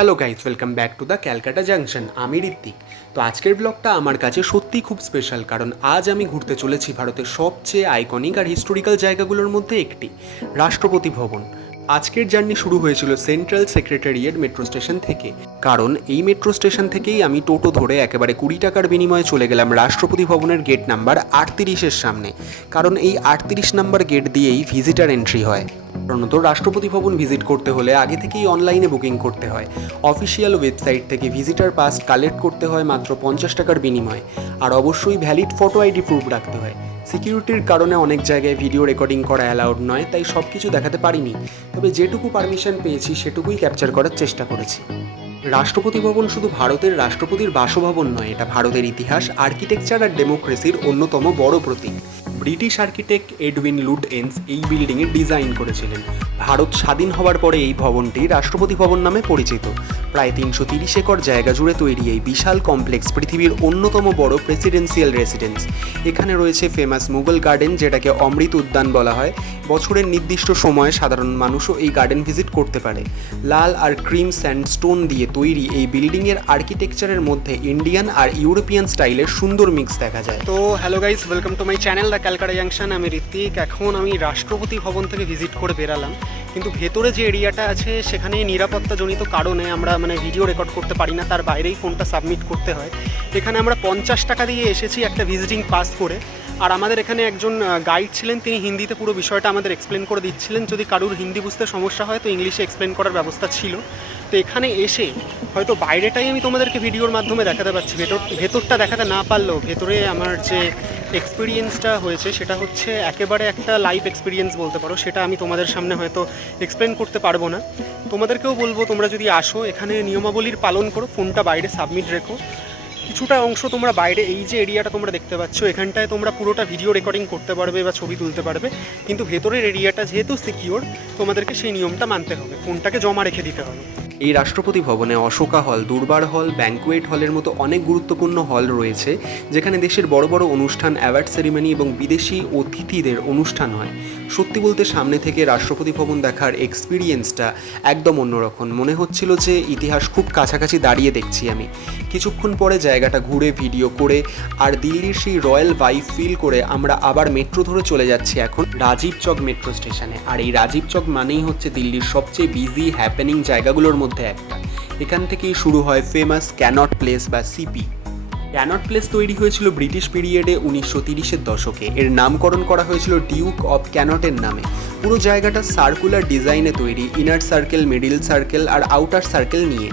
Hello guys, welcome back to the Calcutta junction. আমি ঋত্বিক। তো আজকের ব্লগটা আমার কাছে সত্যিই খুব স্পেশাল, কারণ আজ আমি ঘুরতে চলেছি ভারতের সবচেয়ে আইকনিক আর হিস্টোরিক্যাল জায়গাগুলোর মধ্যে একটি, রাষ্ট্রপতি ভবন। আজকের জার্নি শুরু হয়েছিল সেন্ট্রাল সেক্রেটারিয়েট মেট্রো স্টেশন থেকে, কারণ এই মেট্রো স্টেশন থেকেই আমি টোটো ধরে একেবারে 20 টাকার বিনিময়ে চলে গেলাম রাষ্ট্রপতি ভবনের গেট নাম্বার 38-এর সামনে, কারণ এই 38 নাম্বার গেট দিয়েই ভিজিটার এন্ট্রি হয়। সাধারণত রাষ্ট্রপতি ভবন ভিজিট করতে হলে আগে থেকেই অনলাইনে বুকিং করতে হয়। অফিসিয়াল ওয়েবসাইট থেকে ভিজিটার পাস কালেক্ট করতে হয় মাত্র 50 টাকার বিনিময়ে, আর অবশ্যই ভ্যালিড ফটো আইডি প্রুফ রাখতে হয়। সিকিউরিটির কারণে অনেক জায়গায় ভিডিও রেকর্ডিং করা অ্যালাউড নয়, তাই সব কিছু দেখাতে পারিনি, তবে যেটুকু পারমিশন পেয়েছি সেটুকুই ক্যাপচার করার চেষ্টা করেছি। রাষ্ট্রপতি ভবন শুধু ভারতের রাষ্ট্রপতির বাসভবন নয়, এটা ভারতের ইতিহাস, আর্কিটেকচার আর ডেমোক্রেসির অন্যতম বড় প্রতীক। ব্রিটিশ আর্কিটেক্ট এডউইন লুটএন্স এই বিল্ডিংয়ের ডিজাইন করেছিলেন। ভারত স্বাধীন হওয়ার পরে এই ভবনটি রাষ্ট্রপতি ভবন নামে পরিচিত। প্রায় 330 একর জায়গা জুড়ে তৈরি এই বিশাল কমপ্লেক্স পৃথিবীর অন্যতম বড় প্রেসিডেন্সিয়াল রেসিডেন্স। এখানে রয়েছে ফেমাস মুঘল গার্ডেন, যেটাকে অমৃত উদ্যান বলা হয়। বছরের নির্দিষ্ট সময়ে সাধারণ মানুষও এই গার্ডেন ভিজিট করতে পারে। লাল আর ক্রিম স্যান্ডস্টোন দিয়ে তৈরি এই বিল্ডিংয়ের আর্কিটেকচারের মধ্যে ইন্ডিয়ান আর ইউরোপিয়ান স্টাইলের সুন্দর মিক্স দেখা যায়। তো hello guys, welcome to my channel the Calcutta junction. আমি ঋত্বিক। এখন আমি রাষ্ট্রপতি ভবন থেকে ভিজিট করে বেরালাম, কিন্তু ভেতরে যে এরিয়াটা আছে সেখানে নিরাপত্তাজনিত কারণে আমরা ভিডিও রেকর্ড করতে পারি না, তার বাইরেই ফোনটা সাবমিট করতে হয়। এখানে আমরা 50 টাকা দিয়ে এসেছি একটা ভিজিটিং পাস করে, আর আমাদের এখানে একজন গাইড ছিলেন, তিনি হিন্দিতে পুরো বিষয়টা আমাদের এক্সপ্লেন করে দিচ্ছিলেন। যদি কারুর হিন্দি বুঝতে সমস্যা হয় তো ইংলিশে এক্সপ্লেন করার ব্যবস্থা ছিল। তো এখানে এসে হয়তো বাইরেটাই আমি তোমাদেরকে ভিডিওর মাধ্যমে দেখাতে পারছি, ভেতরটা দেখাতে না পারলেও ভেতরে আমার যে এক্সপিরিয়েন্সটা হয়েছে সেটা হচ্ছে একেবারে একটা লাইভ এক্সপিরিয়েন্স বলতে পারো। সেটা আমি তোমাদের সামনে হয়তো এক্সপ্লেন করতে পারবো না। তোমাদেরকেও বলবো, তোমরা যদি আসো এখানে নিয়মাবলীর পালন করো, ফোনটা বাইরে সাবমিট রেখো। কিছুটা অংশ তোমরা বাইরে, এই যে এরিয়াটা তোমরা দেখতে পাচ্ছ, এখানটায় তোমরা পুরোটা ভিডিও রেকর্ডিং করতে পারবে বা ছবি তুলতে পারবে, কিন্তু ভেতরের এরিয়াটা যেহেতু সিকিওর, তোমাদেরকে সেই নিয়মটা মানতে হবে, ফোনটাকে জমা রেখে দিতে হবে। এই রাষ্ট্রপতি ভবনে অশোকা হল, দুর্বার হল, ব্যাঙ্কুয়েট হলের মতো অনেক গুরুত্বপূর্ণ হল রয়েছে, যেখানে দেশের বড় বড় অনুষ্ঠান, অ্যাওয়ার্ড সেরিমনি এবং বিদেশি অতিথিদের অনুষ্ঠান হয়। সত্যি বলতে সামনে থেকে রাষ্ট্রপতি ভবন দেখার এক্সপিরিয়েন্সটা একদম অন্যরকম। মনে হচ্ছিল যে ইতিহাস খুব কাছাকাছি দাঁড়িয়ে দেখছি আমি। কিছুক্ষণ পরে জায়গাটা ঘুরে ভিডিও করে আর দিল্লির সেই রয়্যাল ভাইব ফিল করে আমরা আবার মেট্রো ধরে চলে যাচ্ছি এখন রাজীব চক মেট্রো স্টেশনে। আর এই রাজীব চক মানেই হচ্ছে দিল্লির সবচেয়ে বিজি হ্যাপেনিং জায়গাগুলোর মধ্যে একটা। এখান থেকেই শুরু হয় ফেমাস ক্যানট প্লেস বা সিপি। ক্যানট প্লেস তৈরি হয়েছিল ব্রিটিশ পিরিয়ডে 1930-এর দশকে। এর নামকরণ করা হয়েছিল ডিউক অফ ক্যানটের নামে। পুরো জায়গাটা সার্কুলার ডিজাইনে তৈরি, ইনার সার্কেল, মিডিল সার্কেল আর আউটার সার্কেল নিয়ে।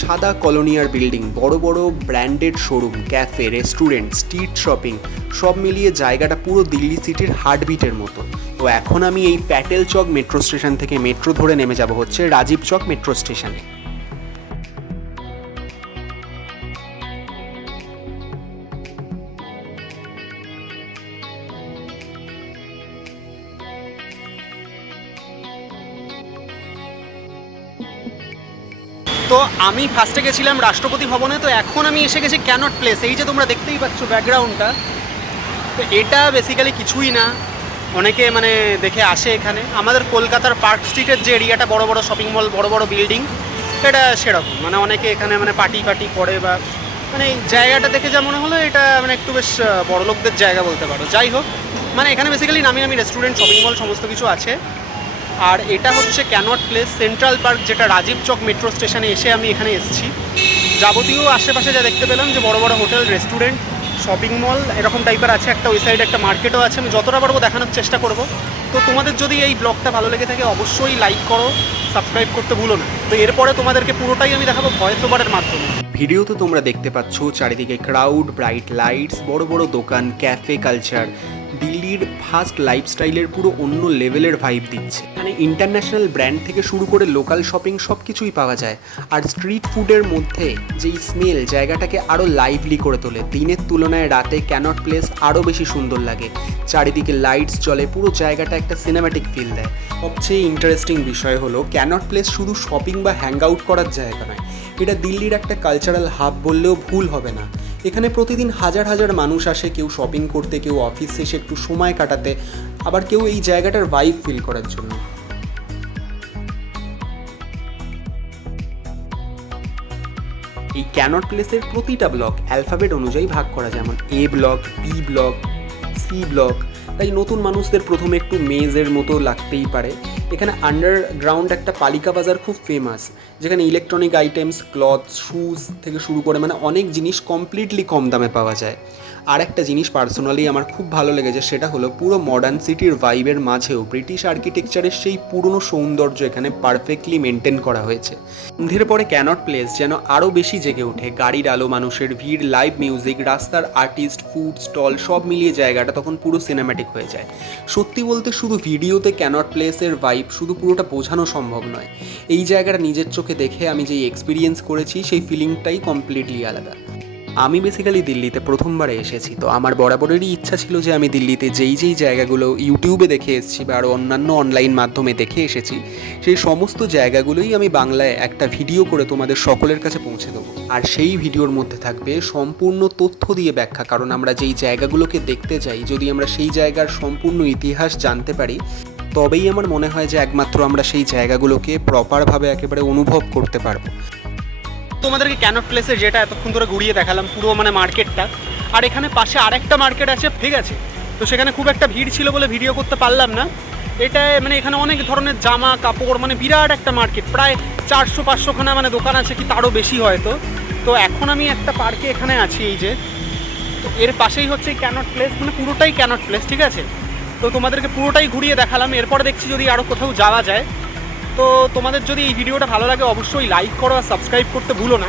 সাদা কলোনিয়ার বিল্ডিং, বড় বড় branded showroom, cafe, restaurant, street shopping, সব মিলিয়ে জায়গাটা পুরো দিল্লি সিটির হার্টবিটের মতো। তো এখন আমি এই প্যাটেল চক মেট্রো স্টেশন থেকে মেট্রো ধরে নেমে যাব হচ্ছে রাজীব চক মেট্রো স্টেশনে। তো আমি ফার্স্টে গেছিলাম রাষ্ট্রপতি ভবনে, তো এখন আমি এসে গেছি ক্যানট প্লেস। এই যে তোমরা দেখতেই পাচ্ছ ব্যাকগ্রাউন্ডটা, তো এটা বেসিক্যালি কিছুই না, অনেকে দেখে আসে এখানে। আমাদের কলকাতার পার্ক স্ট্রিটের যে এরিয়াটা, বড় বড় শপিং মল, বড় বড় বিল্ডিং, এটা সেরকম। অনেকে এখানে পার্টি করে বা এই জায়গাটা দেখে যা মনে হলো এটা একটু বেশ বড় লোকদের জায়গা বলতে পারো। যাই হোক, এখানে বেসিক্যালি নামি রেস্টুরেন্ট, শপিং মল সমস্ত কিছু আছে। আর এটা হচ্ছে ক্যানট প্লেস সেন্ট্রাল পার্ক, যেটা রাজীব চক মেট্রো স্টেশনে এসে আমি এখানে এসেছি। যাবতীয় আশেপাশে যা দেখতে পেলাম, যে বড় বড় হোটেল, রেস্টুরেন্ট, শপিং মল এরকম টাইপের আছে। একটা ওই সাইডে একটা মার্কেটও আছে, আমি যতটা পারবো দেখানোর চেষ্টা করব। তো তোমাদের যদি এই ব্লগটা ভালো লেগে থাকে অবশ্যই লাইক করো, সাবস্ক্রাইব করতে ভুলো না। তো এরপরে তোমাদেরকে পুরোটাই আমি দেখাবো ভয়েস ওভারের মাধ্যমে। ভিডিওতে তোমরা দেখতে পাচ্ছ চারিদিকে ক্রাউড, ব্রাইট লাইটস, বড় বড় দোকান, ক্যাফে কালচার দিল্লির ফাস্ট লাইফস্টাইলের পুরো অন্য লেভেলের ভাইব দিচ্ছে। এখানে ইন্টারন্যাশনাল ব্র্যান্ড থেকে শুরু করে লোকাল শপিং সব কিছুই পাওয়া যায়। আর স্ট্রিট ফুডের মধ্যে যেই স্মেল জায়গাটাকে আরও লাইভলি করে তোলে। দিনের তুলনায় রাতে ক্যানট প্লেস আরও বেশি সুন্দর লাগে। চারিদিকে লাইটস জ্বলে, পুরো জায়গাটা একটা সিনেম্যাটিক ফিল দেয়। সবচেয়ে ইন্টারেস্টিং বিষয় হলো ক্যানট প্লেস শুধু শপিং বা হ্যাং আউট করার জায়গা নয়, এটা দিল্লির একটা কালচারাল হাব বললেও ভুল হবে না। এখানে প্রতিদিন হাজার হাজার মানুষ আসে, কেউ শপিং করতে, কেউ অফিসে এসে একটু সময় কাটাতে, আবার কেউ এই জায়গাটার ভাইব ফিল করার জন্য। এই ক্যানট প্লেসের প্রতিটা ব্লক অ্যালফাবেট অনুযায়ী ভাগ করা, যেমন A block, B block, C block. তাই নতুন মানুষদের প্রথমে একটু মেজের মতো লাগতেই পারে। এখানে আন্ডারগ্রাউন্ড একটা পালিকা বাজার খুব ফেমাস, যেখানে ইলেকট্রনিক আইটেমস, ক্লথস, শুজ থেকে শুরু করে মানে অনেক জিনিস কমপ্লিটলি কম দামে পাওয়া যায়। আর একটা জিনিস পার্সোনালি আমার খুব ভালো লেগেছে, সেটা হলো পুরো মডার্ন সিটির ভাইবের মাঝেও ব্রিটিশ আর্কিটেকচারের সেই পুরনো সৌন্দর্য এখানে পারফেক্টলি মেনটেন করা হয়েছে। সন্ধ্যের পরে ক্যানট প্লেস যেন আরও বেশি জেগে ওঠে। গাড়ির আলো, মানুষের ভিড়, লাইভ মিউজিক, রাস্তার আর্টিস্ট, ফুড স্টল সব মিলিয়ে জায়গাটা তখন পুরো সিনেম্যাটিক হয়ে যায়। সত্যি বলতে শুধু ভিডিওতে ক্যানট প্লেসের ভাইব শুধু পুরোটা বোঝানো সম্ভব নয়। এই জায়গাটা নিজের চোখে দেখে আমি যেই এক্সপিরিয়েন্স করেছি সেই ফিলিংটাই কমপ্লিটলি আলাদা। আমি বেসিক্যালি দিল্লিতে প্রথমবারে এসেছি, তো আমার বরাবরেরই ইচ্ছা ছিল যে আমি দিল্লিতে যেই জায়গাগুলো ইউটিউবে দেখে এসেছি বা আরও অন্যান্য অনলাইন মাধ্যমে দেখে এসেছি, সেই সমস্ত জায়গাগুলোই আমি বাংলায় একটা ভিডিও করে তোমাদের সকলের কাছে পৌঁছে দেবো। আর সেই ভিডিওর মধ্যে থাকবে সম্পূর্ণ তথ্য দিয়ে ব্যাখ্যা, কারণ আমরা যেই জায়গাগুলোকে দেখতে যাই যদি আমরা সেই জায়গার সম্পূর্ণ ইতিহাস জানতে পারি, তবেই আমার মনে হয় যে একমাত্র আমরা সেই জায়গাগুলোকে প্রপারভাবে একেবারে অনুভব করতে পারবো। তোমাদেরকে ক্যানট প্লেসের যেটা এতক্ষণ ধরে ঘুরিয়ে দেখালাম পুরো মানে মার্কেটটা, আর এখানে পাশে আরেকটা মার্কেট আছে, ঠিক আছে? তো সেখানে খুব একটা ভিড় ছিল বলে ভিডিও করতে পারলাম না। এটা মানে এখানে অনেক ধরনের জামা কাপড়, মানে বিরাট একটা মার্কেট, প্রায় 400-500খানা মানে দোকান আছে কি তারও বেশি হয়তো। তো এখন আমি একটা পার্কে এখানে আছি, এই যে, তো এর পাশেই হচ্ছে ক্যানট প্লেস, মানে পুরোটাই ক্যানট প্লেস, ঠিক আছে? তো তোমাদেরকে পুরোটাই ঘুরিয়ে দেখালাম। এরপরে দেখছি যদি আরও কোথাও যাওয়া যায়। তো তোমাদের যদি এই ভিডিওটা ভালো লাগে অবশ্যই লাইক করো আর সাবস্ক্রাইব করতে ভুলো না।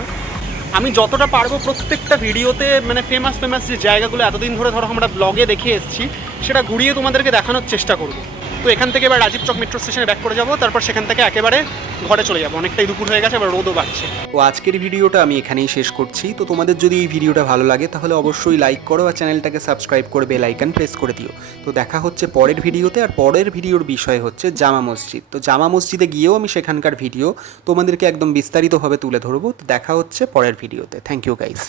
আমি যতটা পারবো প্রত্যেকটা ভিডিওতে মানে ফেমাস যে জায়গাগুলো এতদিন ধরে ধরো আমরা ব্লগে দেখে এসেছি সেটা ঘুরিয়ে তোমাদেরকে দেখানোর চেষ্টা করব। তো এখান থেকে এবার রাজীব চক মেট্রো স্টেশনে ব্যাক করে যাবো, তারপর সেখান থেকে একেবারে ঘরে চলে যাবো। অনেকটাই দুপুর হয়ে গেছে, এবার রোদও বাড়ছে। তো আজকের ভিডিওটা আমি এখানেই শেষ করছি। তো তোমাদের যদি এই ভিডিওটা ভালো লাগে তাহলে অবশ্যই লাইক করো আর চ্যানেলটাকে সাবস্ক্রাইব করে বেল আইকন প্রেস করে দিও। তো দেখা হচ্ছে পরের ভিডিওতে। আর পরের ভিডিওর বিষয় হচ্ছে জামা মসজিদ। তো জামা মসজিদে গিয়েও আমি সেখানকার ভিডিও তোমাদেরকে একদম বিস্তারিতভাবে তুলে ধরবো। তো দেখা হচ্ছে পরের ভিডিওতে। Thank you guys.